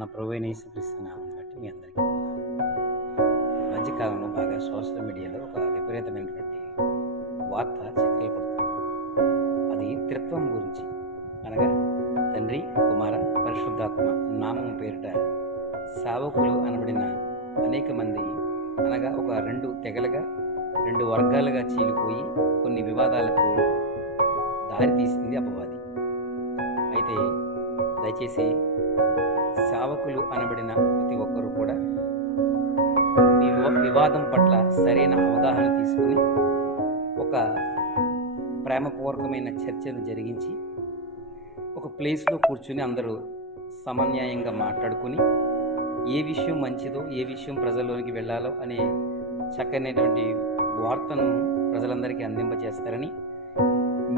మన ప్రభువైన యేసుక్రీస్తు నామమును బట్టి మీ అందరికీ వందనాలు. ఈ మధ్యకాలంలో బాగా సోషల్ మీడియాలో ఒక విపరీతమైనటువంటి వార్త చక్కర్లు కొడుతుంది. అది త్రిత్వం గురించి, అనగా తండ్రి, కుమార, పరిశుద్ధాత్మ నామము పేరిట సేవకులు అనబడిన అనేక మంది, అనగా ఒక రెండు తెగలుగా, రెండు వర్గాలుగా చీలిపోయి కొన్ని వివాదాలకు దారి తీసింది అపవాది. అయితే దయచేసి సేవకులు అనబడిన ప్రతి ఒక్కరూ కూడా వివాదం పట్ల సరైన అవగాహన తీసుకుని ఒక ప్రేమపూర్వకమైన చర్చను జరిగించి ఒక ప్లేస్లో కూర్చుని అందరూ సమన్యాయంగా మాట్లాడుకుని ఏ విషయం మంచిదో, ఏ విషయం ప్రజల్లోనికి వెళ్ళాలో అనే చక్కనైనటువంటి వార్తను ప్రజలందరికీ అందింపజేస్తారని,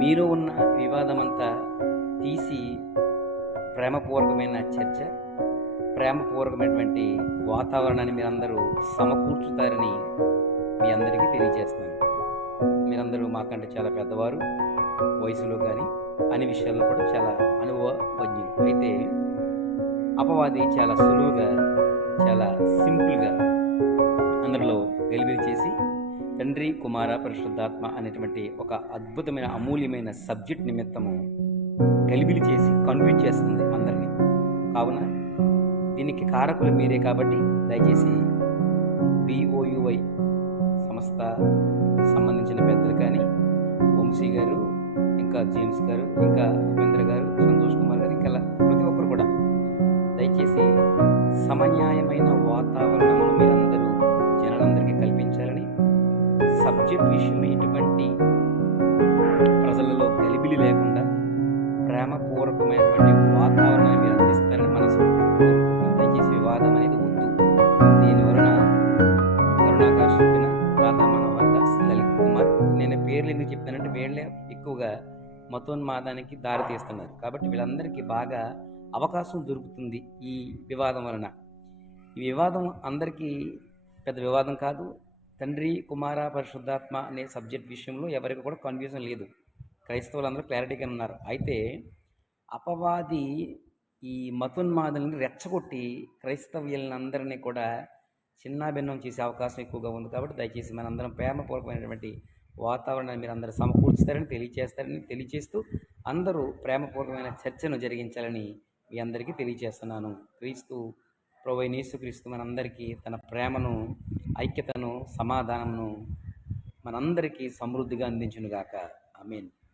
మీలో ఉన్న వివాదమంతా తీసి ప్రేమపూర్వకమైన చర్చ, ప్రేమపూర్వకమైనటువంటి వాతావరణాన్ని మీరందరూ సమకూర్చుతారని మీ అందరికీ తెలియజేస్తున్నాను. మీరందరూ మాకంటే చాలా పెద్దవారు, వయసులో కానీ అన్ని విషయాల్లో కూడా చాలా అనుభవజ్ఞులు. అయితే అపవాది చాలా సులువుగా, చాలా సింపుల్గా అందరిలో గలిబిలి చేసి తండ్రి, కుమార, పరిశుద్ధాత్మ అనేటువంటి ఒక అద్భుతమైన అమూల్యమైన సబ్జెక్ట్ నిమిత్తము గలిబిలి చేసి కన్ఫ్యూజ్ చేస్తుంది అందరినీ. కావున దీనికి కారకులు మీరే కాబట్టి దయచేసి BOUI సంస్థ సంబంధించిన పెద్దలు కానీ, వంశీ గారు, ఇంకా జేమ్స్ గారు, ఇంకా ఉపేంద్ర గారు, సంతోష్ కుమార్ గారు, ఇంకా ప్రతి ఒక్కరు కూడా దయచేసి సమన్యాయమైన వాతావరణమును మీరందరూ జనాలందరికీ కల్పించాలని, సబ్జెక్ట్ విషయం ఎటువంటి ప్రజలలో గలిబిలి లేకుండా ప్రేమపూర్వకమైనటువంటి వాతావరణాన్ని మీరు అందిస్తారని మనసు కోరుకుంటున్నాను. దయచేసి వివాదం అనేది వద్దు. దీనివలన కరుణాకర్ సుద్దిన, రాధా మనోహర్ దాస్, లలిత్ కుమార్, నేను పేర్లు ఎందుకు చెప్తానంటే వీళ్ళే ఎక్కువగా మతోన్మాదానికి దారి తీస్తున్నారు. కాబట్టి వీళ్ళందరికీ బాగా అవకాశం దొరుకుతుంది ఈ వివాదం వలన. ఈ వివాదం అందరికీ పెద్ద వివాదం కాదు. తండ్రి, కుమార, పరిశుద్ధాత్మ అనే సబ్జెక్ట్ విషయంలో ఎవరికి కూడా కన్ఫ్యూజన్ లేదు. క్రైస్తవులందరూ క్లారిటీగా ఉన్నారు. అయితే అపవాది ఈ మతోన్మాదులను రెచ్చగొట్టి క్రైస్తవ్యులందరినీ కూడా చిన్నాభిన్నం చేసే అవకాశం ఎక్కువగా ఉంది. కాబట్టి దయచేసి మనందరం ప్రేమపూర్వకమైనటువంటి వాతావరణాన్ని మీరు అందరూ సమకూర్చుతారని తెలియచేస్తూ అందరూ ప్రేమపూర్వకమైన చర్చను జరిగించాలని మీ అందరికీ తెలియజేస్తున్నాను. క్రీస్తు ప్రభువైన యేసుక్రీస్తు మనందరికీ తన ప్రేమను, ఐక్యతను, సమాధానమును మనందరికీ సమృద్ధిగా అందించునుగాక. ఆమేన్.